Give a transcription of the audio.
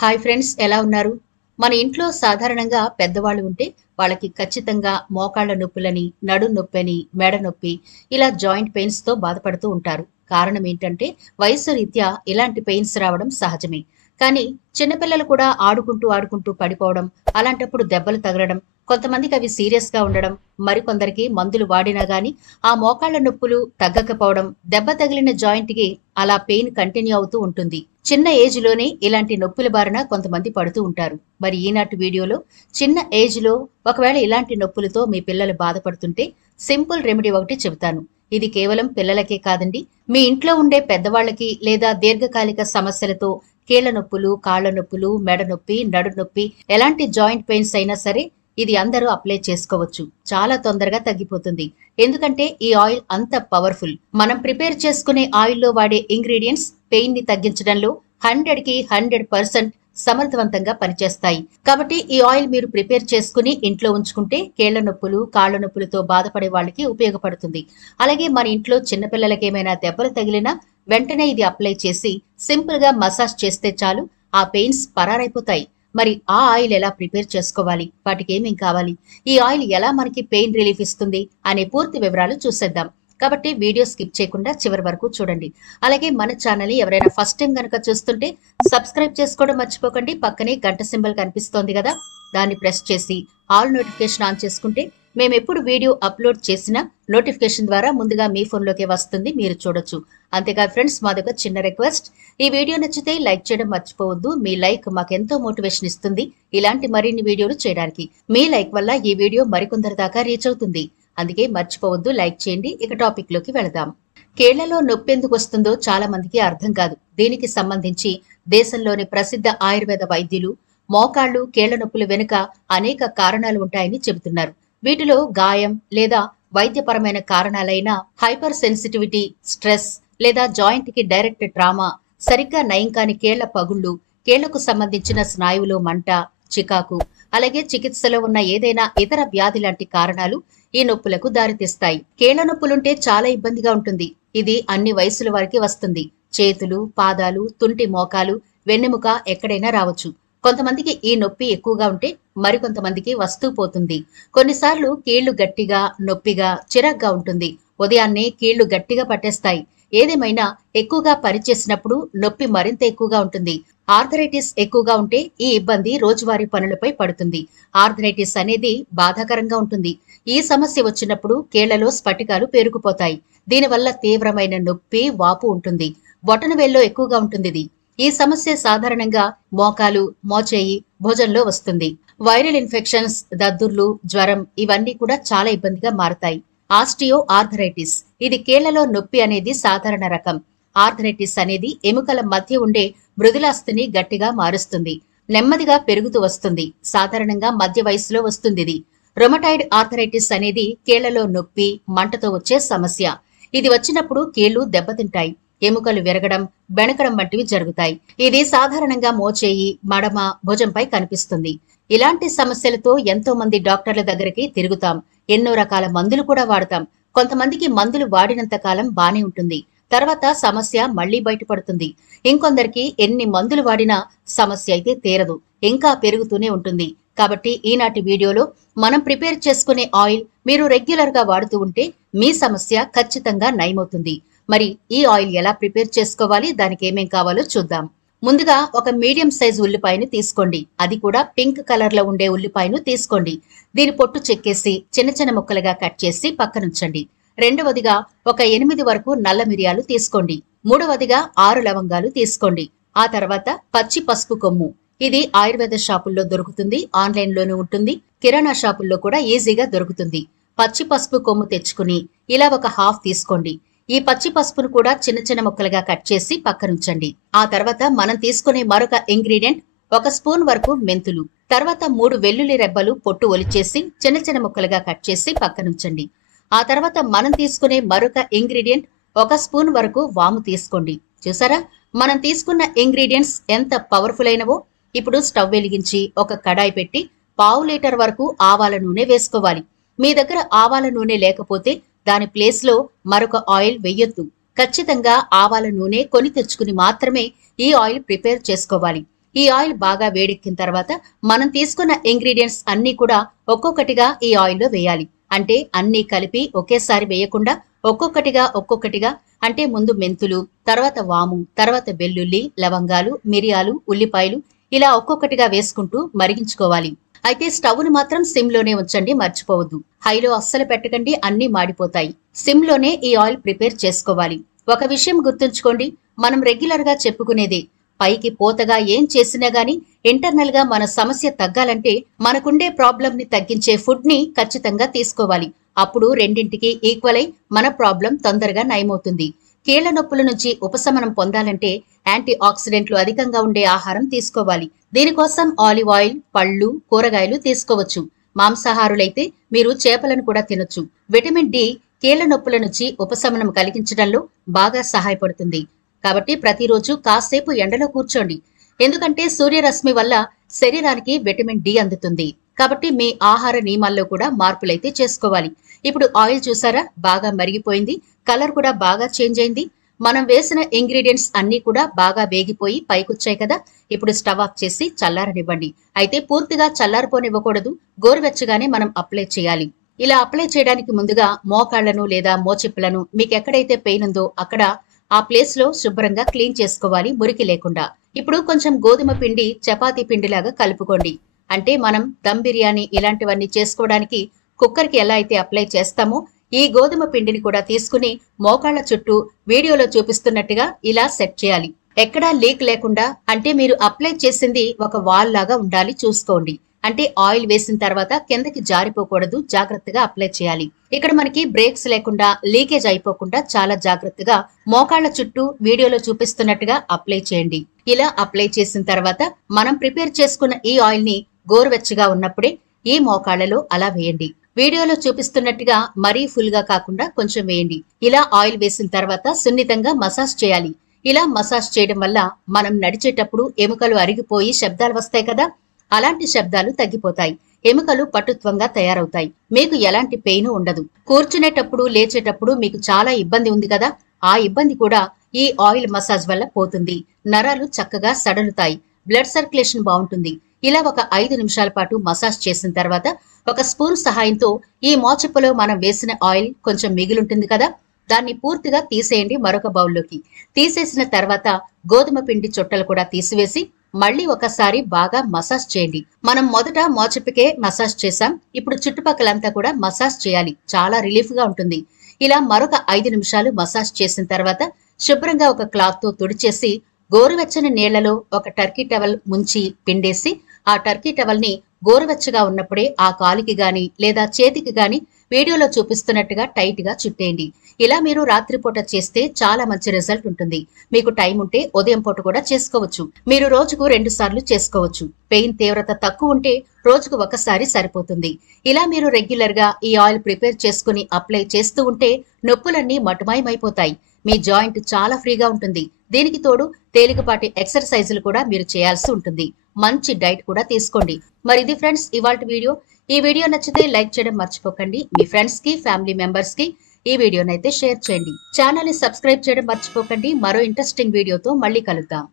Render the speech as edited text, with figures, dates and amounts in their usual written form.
Hi friends, ఎలా ఉన్నారు? మన ఇంట్లో సాధారణంగా పెద్దవాళ్ళు ఉంటే వాళ్ళకి ఖచ్చితంగా మోకాళ్ళ నొప్పులని, నడుం నొప్పని, మెడ నొప్పి ఇలా జాయింట్ పెయిన్స్‌తో బాధపడుతూ ఉంటారు. కారణం ఏంటంటే వయసు రీత్యా ఇలాంటి పెయిన్స్ రావడం సహజమే. కానీ చిన్నపిల్లలు కూడా ఆడుకుంటూ పడిపోవడం, అలాంటప్పుడు దెబ్బలు తగలడం, కొంతమందికి అవి సీరియస్‌గా ఉండడం, మరికొందరికి మందులు వాడినా గానీ ఆ మోకాళ్ళ నొప్పులు తగ్గకపోవడం, దెబ్బ తగిలిన జాయింట్‌కి అలా పెయిన్ కంటిన్యూ అవుతూ ఉంటుంది. చిన్న ఏజ్‌లోనే ఇలాంటి నొప్పుల బారిన కొంతమంది పడుతూ ఉంటారు. మరి ఈనాటి వీడియోలో చిన్న ఏజ్‌లో ఒకవేళ ఇలాంటి నొప్పులతో మీ పిల్లలు బాధపడుతుంటే సింపుల్ రెమెడీ ఒకటి చెబుతాను. ఇది కేవలం పిల్లలకే కాదండి. మీ ఇంట్లో ఉండే పెద్దవాళ్ళకి లేదా దీర్ఘకాలిక సమస్యలతో కీళ్ల నొప్పులు, కాళ్ల నొప్పులు, మెడ నొప్పి, నడుం నొప్పి ఎలాంటి జాయింట్ పెయిన్స్ అయినా సరే ఇది అందరూ అప్లై చేసుకోవచ్చు. చాలా తొందరగా తగ్గిపోతుంది. ఎందుకంటే ఈ ఆయిల్ అంత పవర్‌ఫుల్. మనం ప్రిపేర్ చేసుకునే ఆయిల్‌లో వాడే ఇంగ్రీడియెంట్స్ పెయిన్ ని తగ్గించడంలో 100కి 100% సమర్థవంతంగా పనిచేస్తాయి. కాబట్టి ఈ ఆయిల్ మీరు ప్రిపేర్ చేసుకుని ఇంట్లో ఉంచుకుంటే కీళ్ల నొప్పులు, కాళ్ల నొప్పులతో బాధపడే వాళ్ళకి ఉపయోగపడుతుంది. అలాగే మన ఇంట్లో చిన్నపిల్లలకి ఏమైనా దెబ్బలు తగిలినా వెంటనే ఇది అప్లై చేసి సింపుల్ గా మసాజ్ చేస్తే చాలు, ఆ పెయిన్స్ పరారైపోతాయి. మరి ఆ ఆయిల్ ఎలా ప్రిపేర్ చేసుకోవాలి? వాటికి ఏమేం కావాలి? ఈ ఆయిల్ ఎలా మనకి పెయిన్ రిలీఫ్ ఇస్తుంది అనే పూర్తి వివరాలు చూసేద్దాం. కాబట్టి వీడియో స్కిప్ చేయకుండా చివరి వరకు చూడండి. అలాగే మన ఛానల్‌ని ఎవరైనా ఫస్ట్ టైం గనక చూస్తుంటే సబ్స్క్రైబ్ చేసుకోవడం మర్చిపోకండి. పక్కనే గంట సింబల్ కనిపిస్తోంది కదా! దాన్ని ప్రెస్ చేసి ఆల్ నోటిఫికేషన్ ఆన్ చేసుకుంటే మేమెప్పుడు వీడియో అప్లోడ్ చేసినా నోటిఫికేషన్ ద్వారా ముందుగా మీ ఫోన్‌లోకే వస్తుంది. మీరు చూడొచ్చు. అంతేకాదు ఫ్రెండ్స్, మాదొక చిన్న రిక్వెస్ట్. ఈ వీడియో నచ్చితే లైక్ చేయడం మర్చిపోవద్దు. మీ లైక్ మాకెంతో మోటివేషన్ ఇస్తుంది ఇలాంటి మరిన్ని వీడియోలు చేయడానికి. మీ లైక్ వల్ల ఈ వీడియో మరికొందరి దాకా రీచ్ అవుతుంది. అందుకే మర్చిపోవద్దు, లైక్ చేయండి. ఇక టాపిక్ లోకి వెళదాం. కేళ్లలో నొప్పెందుకు వస్తుందో చాలా మందికి అర్థం కాదు. దీనికి సంబంధించి దేశంలోని ప్రసిద్ధ ఆయుర్వేద వైద్యులు మోకాళ్లు, కేళ్ల నొప్పుల వెనుక అనేక కారణాలు ఉంటాయని చెబుతున్నారు. వీటిలో గాయం లేదా వైద్యపరమైన కారణాలైన హైపర్ సెన్సిటివిటీ, స్ట్రెస్ లేదా జాయింట్ కి డైరెక్ట్ ట్రామా, సరిగ్గా నయం కాని కేళ్ల పగుళ్లు, కేళ్లకు సంబంధించిన స్నాయువులో మంట, చికాకు, అలాగే చికిత్సలో ఉన్న ఏదైనా ఇతర వ్యాధి లాంటి కారణాలు ఈ నొప్పులకు దారితీస్తాయి. కేళ్ల నొప్పులుంటే చాలా ఇబ్బందిగా ఉంటుంది. ఇది అన్ని వయసుల వారికి వస్తుంది. చేతులు, పాదాలు, తుంటి మోకాలు, వెన్నెముక ఎక్కడైనా రావచ్చు. కొంతమందికి ఈ నొప్పి ఎక్కువగా ఉంటే మరికొంతమందికి వస్తూ పోతుంది. కొన్నిసార్లు కీళ్లు గట్టిగా, నొప్పిగా, చిరాగ్గా ఉంటుంది. ఉదయాన్నే కీళ్లు గట్టిగా పట్టేస్తాయి. ఏదేమైనా ఎక్కువగా పనిచేసినప్పుడు నొప్పి మరింత ఎక్కువగా ఉంటుంది. ఆర్థరైటిస్ ఎక్కువగా ఉంటే ఈ ఇబ్బంది రోజువారీ పనులపై పడుతుంది. ఆర్థరైటిస్ అనేది బాధాకరంగా ఉంటుంది. ఈ సమస్య వచ్చినప్పుడు కేళ్లలో స్ఫటికాలు పేరుకుపోతాయి. దీనివల్ల తీవ్రమైన నొప్పి, వాపు ఉంటుంది. బొటనవేల్లో ఎక్కువగా ఉంటుందిది. ఈ సమస్య సాధారణంగా మోకాలు, మోచేయి, భుజంలో వస్తుంది. వైరల్ ఇన్ఫెక్షన్స్, దద్దుర్లు, జ్వరం ఇవన్నీ కూడా చాలా ఇబ్బందిగా మారతాయి. ఆస్టియో ఆర్థరైటిస్, ఇది కేళ్లలో నొప్పి అనేది సాధారణ రకం. ఆర్థరైటిస్ అనేది ఎముకల మధ్య ఉండే మృదులాస్థిని గట్టిగా మారుస్తుంది. నెమ్మదిగా పెరుగుతూ వస్తుంది. సాధారణంగా మధ్య వయసులో వస్తుందిది. రొమటాయిడ్ ఆర్థరైటిస్ అనేది కేళ్లలో నొప్పి, మంటతో వచ్చే సమస్య. ఇది వచ్చినప్పుడు కీళ్లు దెబ్బతింటాయి. ఎముకలు విరగడం, బెణకడం వంటివి జరుగుతాయి. ఇది సాధారణంగా మోచేయి, మడమ, భుజంపై కనిపిస్తుంది. ఇలాంటి సమస్యలతో ఎంతో మంది డాక్టర్ల దగ్గరికి తిరుగుతాం. ఎన్నో రకాల మందులు కూడా వాడతాం. కొంతమందికి మందులు వాడినంత కాలం బానే ఉంటుంది. తర్వాత సమస్య మళ్లీ బయటపడుతుంది. ఇంకొందరికి ఎన్ని మందులు వాడినా సమస్య అయితే తీరదు, ఇంకా పెరుగుతూనే ఉంటుంది. కాబట్టి ఈనాటి వీడియోలో మనం ప్రిపేర్ చేసుకునే ఆయిల్ మీరు రెగ్యులర్ గా వాడుతూ ఉంటే మీ సమస్య ఖచ్చితంగా నయమవుతుంది. మరి ఈ ఆయిల్ ఎలా ప్రిపేర్ చేసుకోవాలి, దానికి ఏమేం కావాలో చూద్దాం. ముందుగా ఒక మీడియం సైజ్ ఉల్లిపాయను తీసుకోండి. అది కూడా పింక్ కలర్ లో ఉండే ఉల్లిపాయను తీసుకోండి. దీని పొట్టు చెక్కేసి చిన్న చిన్న ముక్కలుగా కట్ చేసి పక్కనుంచండి. రెండవదిగా ఒక 8 వరకు నల్ల మిరియాలు తీసుకోండి. మూడవదిగా 6 లవంగాలు తీసుకోండి. ఆ తర్వాత పచ్చి పసుపు కొమ్ము. ఇది ఆయుర్వేద షాపుల్లో దొరుకుతుంది, ఆన్లైన్ లోనూ ఉంటుంది, కిరాణా షాపుల్లో కూడా ఈజీగా దొరుకుతుంది. పచ్చి పసుపు కొమ్ము తెచ్చుకుని ఇలా ఒక హాఫ్ తీసుకోండి. ఈ పచ్చి పసుపును కూడా చిన్న చిన్న ముక్కలుగా కట్ చేసి పక్కనుంచండి. ఆ తర్వాత మనం తీసుకునే మరొక ఇంగ్రీడియంట్ 1 స్పూన్ వరకు మెంతులు. తర్వాత 3 వెల్లుల్లి రెబ్బలు పొట్టు ఒలిచేసి చిన్న చిన్న ముక్కలుగా కట్ చేసి పక్కనుంచండి. ఆ తర్వాత మనం తీసుకునే మరొక ఇంగ్రీడియంట్ 1 స్పూన్ వరకు వాము తీసుకోండి. చూసారా, మనం తీసుకున్న ఇంగ్రీడియంట్స్ ఎంత పవర్ఫుల్ అయినవో. ఇప్పుడు స్టవ్ వెలిగించి ఒక కడాయి పెట్టి 1/2 లీటర్ వరకు ఆవాల నూనె వేసుకోవాలి. మీ దగ్గర ఆవాల నూనె లేకపోతే దాని ప్లేస్ లో మరొక ఆయిల్ వెయ్యొద్దు. ఖచ్చితంగా ఆవాల నూనె కొని తెచ్చుకుని మాత్రమే ఈ ఆయిల్ ప్రిపేర్ చేసుకోవాలి. ఈ ఆయిల్ బాగా వేడెక్కిన తర్వాత మనం తీసుకున్న ఇంగ్రీడియంట్స్ అన్ని కూడా ఒక్కొక్కటిగా ఈ ఆయిల్లో వేయాలి. అంటే అన్ని కలిపి ఒకేసారి వేయకుండా ఒక్కొక్కటిగా అంటే ముందు మెంతులు, తర్వాత వాము, తర్వాత వెల్లుల్లి, లవంగాలు, మిరియాలు, ఉల్లిపాయలు ఇలా ఒక్కొక్కటిగా వేసుకుంటూ మరిగించుకోవాలి. అయితే స్టవ్ను మాత్రం సిమ్ లోనే ఉంచండి, మర్చిపోవద్దు. హైలో అస్సలు పెట్టకండి, అన్ని మాడిపోతాయి. సిమ్ లోనే ఈ ఆయిల్ ప్రిపేర్ చేసుకోవాలి. ఒక విషయం గుర్తుంచుకోండి, మనం రెగ్యులర్ గా చెప్పుకునేదే, పైకి పోతగా ఏం చేసినా గానీ ఇంటర్నల్ గా మన సమస్య తగ్గాలంటే మనకుండే ప్రాబ్లం ని తగ్గించే ఫుడ్ ని ఖచ్చితంగా తీసుకోవాలి. అప్పుడు రెండింటికి ఈక్వల్ అయి మన ప్రాబ్లం తొందరగా నయమవుతుంది. కీళ్ల నొప్పుల నుంచి ఉపశమనం పొందాలంటే యాంటీ ఆక్సిడెంట్లు అధికంగా ఉండే ఆహారం తీసుకోవాలి. దీనికోసం ఆలివ్ ఆయిల్, పళ్ళు, కూరగాయలు తీసుకోవచ్చు. మాంసాహారులైతే మీరు చేపలను కూడా తినొచ్చు. విటమిన్ డి కీళ్ల నొప్పుల నుంచి ఉపశమనం కలిగించడంలో బాగా సహాయపడుతుంది. కాబట్టి ప్రతిరోజు కాసేపు ఎండలో కూర్చోండి. ఎందుకంటే సూర్యరశ్మి వల్ల శరీరానికి విటమిన్ డి అందుతుంది. కాబట్టి మీ ఆహార నియమాల్లో కూడా మార్పులైతే చేసుకోవాలి. ఇప్పుడు ఆయిల్ చూసారా, బాగా మరిగిపోయింది. కలర్ కూడా బాగా చేంజ్ అయింది. మనం వేసిన ఇంగ్రీడియంట్స్ అన్ని కూడా బాగా వేగిపోయి పైకొచ్చాయి కదా. ఇప్పుడు స్టవ్ ఆఫ్ చేసి చల్లారనివ్వండి. అయితే పూర్తిగా చల్లారిపోనివ్వకూడదు, గోరువెచ్చగానే మనం అప్లై చేయాలి. ఇలా అప్లై చేయడానికి ముందుగా మోకాళ్లను లేదా మోచిప్పులను మీకు ఎక్కడైతే పెయిన్ ఉందో అక్కడ ఆ ప్లేస్ లో శుభ్రంగా క్లీన్ చేసుకోవాలి, మురికి లేకుండా. ఇప్పుడు కొంచెం గోధుమ పిండి చపాతీ పిండిలాగా కలుపుకోండి. అంటే మనం దమ్ బిర్యానీ ఇలాంటివన్నీ చేసుకోవడానికి కుక్కర్కి ఎలా అయితే అప్లై చేస్తామో ఈ గోధుమ పిండిని కూడా తీసుకుని మోకాళ్ల చుట్టూ వీడియోలో చూపిస్తున్నట్టుగా ఇలా సెట్ చేయాలి. ఎక్కడా లీక్ లేకుండా, అంటే మీరు అప్లై చేసింది ఒక వాల్ లాగా ఉండాలి చూసుకోండి. అంటే ఆయిల్ వేసిన తర్వాత కిందకి జారిపోకూడదు, జాగ్రత్తగా అప్లై చేయాలి. ఇక్కడ మనకి బ్రేక్స్ లేకుండా, లీకేజ్ అయిపోకుండా చాలా జాగ్రత్తగా మోకాళ్ల చుట్టూ వీడియోలో చూపిస్తున్నట్టుగా అప్లై చేయండి. ఇలా అప్లై చేసిన తర్వాత మనం ప్రిపేర్ చేసుకున్న ఈ ఆయిల్ ని గోరువెచ్చగా ఉన్నప్పుడే ఈ మోకాళ్లలో అలా వేయండి. వీడియోలో చూపిస్తున్నట్టుగా మరీ ఫుల్ గా కాకుండా కొంచెం వేయండి. ఇలా ఆయిల్ వేసిన తర్వాత సున్నితంగా మసాజ్ చేయాలి. ఇలా మసాజ్ చేయడం వల్ల మనం నడిచేటప్పుడు ఎముకలు అరిగిపోయి శబ్దాలు వస్తాయి కదా, అలాంటి శబ్దాలు తగ్గిపోతాయి. ఎముకలు పటుత్వంగా తయారవుతాయి. మీకు ఎలాంటి పెయిన్ ఉండదు. కూర్చునేటప్పుడు, లేచేటప్పుడు మీకు చాలా ఇబ్బంది ఉంది కదా, ఆ ఇబ్బంది కూడా ఈ ఆయిల్ మసాజ్ వల్ల పోతుంది. నరాలు చక్కగా సడలుతాయి, బ్లడ్ సర్క్యులేషన్ బాగుంటుంది. ఇలా ఒక 5 నిమిషాల పాటు మసాజ్ చేసిన తర్వాత ఒక స్పూన్ సహాయంతో ఈ మోచిప్పలో మనం వేసిన ఆయిల్ కొంచెం మిగిలింటుంది కదా, దాన్ని పూర్తిగా తీసేయండి మరొక బౌల్లోకి. తీసేసిన తర్వాత గోధుమ పిండి చుట్టలు కూడా తీసివేసి మళ్ళీ ఒకసారి బాగా మసాజ్ చేయండి. మనం మొదట మోచిప్పకే మసాజ్ చేసాం, ఇప్పుడు చుట్టుపక్కలంతా కూడా మసాజ్ చేయాలి. చాలా రిలీఫ్ గా ఉంటుంది. ఇలా మరొక 5 నిమిషాలు మసాజ్ చేసిన తర్వాత శుభ్రంగా ఒక క్లాత్ తో తుడిచేసి గోరువెచ్చని నీళ్లలో ఒక టర్కీ టవల్ ముంచి పిండేసి ఆ టర్కీ టవల్ ని గోరువెచ్చగా ఉన్నప్పుడే ఆ కాలికి గాని లేదా చేతికి గాని వీడియోలో చూపిస్తున్నట్టుగా టైట్ గా చుట్టేయండి. ఇలా మీరు రాత్రిపూట చేస్తే చాలా మంచి రిజల్ట్ ఉంటుంది. మీకు టైం ఉంటే ఉదయం పూట కూడా చేసుకోవచ్చు. మీరు రోజుకు 2 సార్లు చేసుకోవచ్చు. పెయిన్ తీవ్రత తక్కువ ఉంటే రోజుకు ఒకసారి సరిపోతుంది. ఇలా మీరు రెగ్యులర్ గా ఈ ఆయిల్ ప్రిపేర్ చేసుకుని అప్లై చేస్తూ ఉంటే నొప్పులన్నీ మటుమాయమైపోతాయి. మీ జాయింట్ చాలా ఫ్రీగా ఉంటుంది. దీనికి తోడు తేలికపాటి ఎక్సర్సైజులు కూడా మీరు చేయాల్సి ఉంటుంది. మంచి డైట్ కూడా తీసుకోండి. మరి ఇది ఫ్రెండ్స్ ఇవాల్టి వీడియో. ఈ వీడియో నచ్చితే లైక్ చేయడం మర్చిపోకండి. మీ ఫ్రెండ్స్ కి, ఫ్యామిలీ మెంబర్స్ కి ఈ వీడియోనైతే షేర్ చేయండి. ఛానల్ ని సబ్స్క్రైబ్ చేయడం మర్చిపోకండి. మరో ఇంట్రెస్టింగ్ వీడియోతో మళ్ళీ కలుద్దాం.